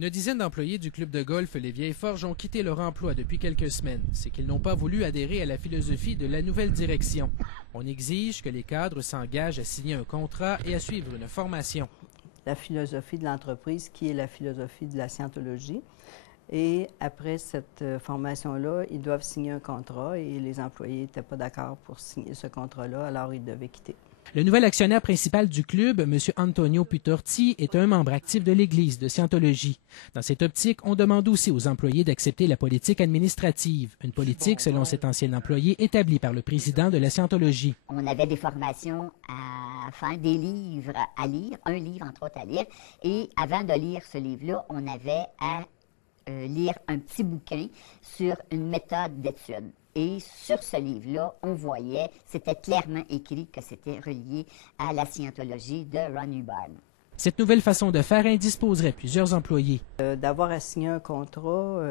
Une dizaine d'employés du club de golf Les Vieilles Forges ont quitté leur emploi depuis quelques semaines. C'est qu'ils n'ont pas voulu adhérer à la philosophie de la nouvelle direction. On exige que les cadres s'engagent à signer un contrat et à suivre une formation. La philosophie de l'entreprise, qui est la philosophie de la scientologie. Et après cette formation-là, ils doivent signer un contrat et les employés n'étaient pas d'accord pour signer ce contrat-là, alors ils devaient quitter. Le nouvel actionnaire principal du club, M. Antonio Putorti, est un membre actif de l'Église de Scientologie. Dans cette optique, on demande aussi aux employés d'accepter la politique administrative, une politique, selon cet ancien employé, établie par le président de la Scientologie. On avait des formations à faire, des livres à lire, un livre entre autres à lire, et avant de lire ce livre-là, on avait à lire un petit bouquin sur une méthode d'étude. Et sur ce livre-là, on voyait, c'était clairement écrit que c'était relié à la scientologie de Ron Hubbard. Cette nouvelle façon de faire indisposerait plusieurs employés. D'avoir à signer un contrat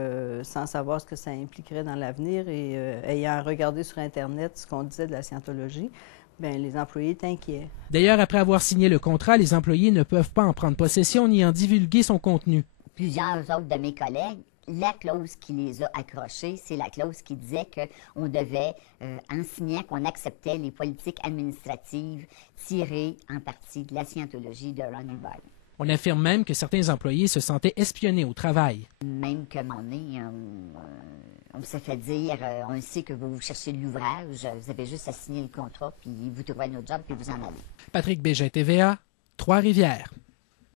sans savoir ce que ça impliquerait dans l'avenir et ayant regardé sur Internet ce qu'on disait de la scientologie, bien, les employés étaient inquiets. D'ailleurs, après avoir signé le contrat, les employés ne peuvent pas en prendre possession ni en divulguer son contenu. Plusieurs autres de mes collègues, la clause qui les a accrochés, c'est la clause qui disait qu'on devait en signer qu'on acceptait les politiques administratives tirées en partie de la scientologie de Ron Hubbard. On affirme même que certains employés se sentaient espionnés au travail. Même que on s'est fait dire, on sait que vous cherchez de l'ouvrage, vous avez juste à signer le contrat, puis vous trouvez un autre job, puis vous en allez. Patrick Bégin, TVA, Trois-Rivières.